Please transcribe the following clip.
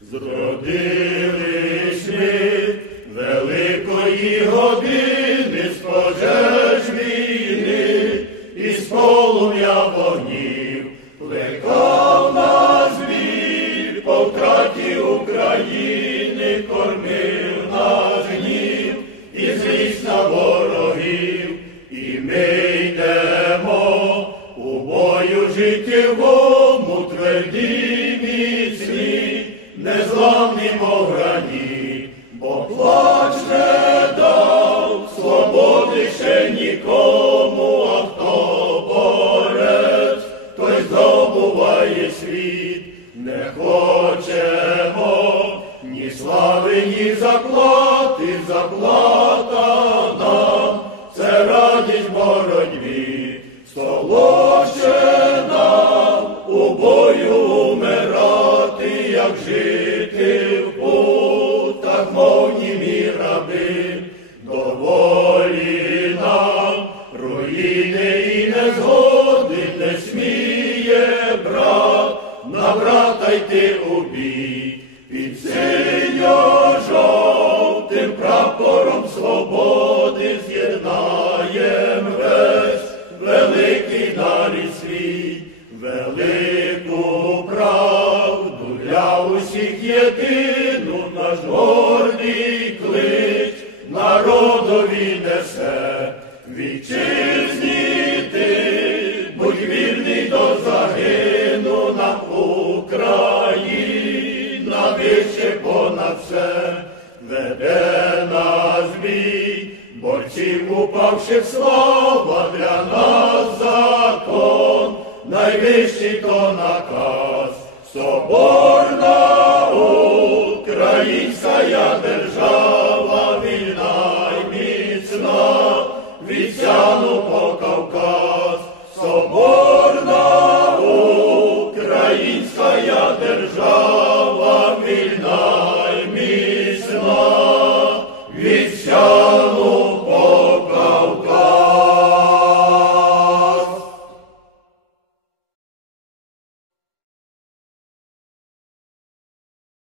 Зродились ми великої години з пожеж війни і з полум'я вогнів. Плекав нас біль по втраті України, кормив нас гнів і злість на ворогів, і ми йдемо у бою життєвому тверді незламні мов бо плач не дав свободи ще нікому, а хто борець, той здобуває світ, не хочемо ні слави, ні заплати, заплата нам, це радість боротьбі, солоще руїни і незгоди не сміє брат, на брата йти у бій, під синьо-жовтим прапором свободи з'єднаєм весь великий нарід свій, велику правду для усіх єдину наш гордий клич. Народові несе вітчизні ти, будь вірний до загину нам Україна вище понад все веде нас бій, борців упавших слава для нас закон, найвищий то наказ, соборна українська держава. Viciado!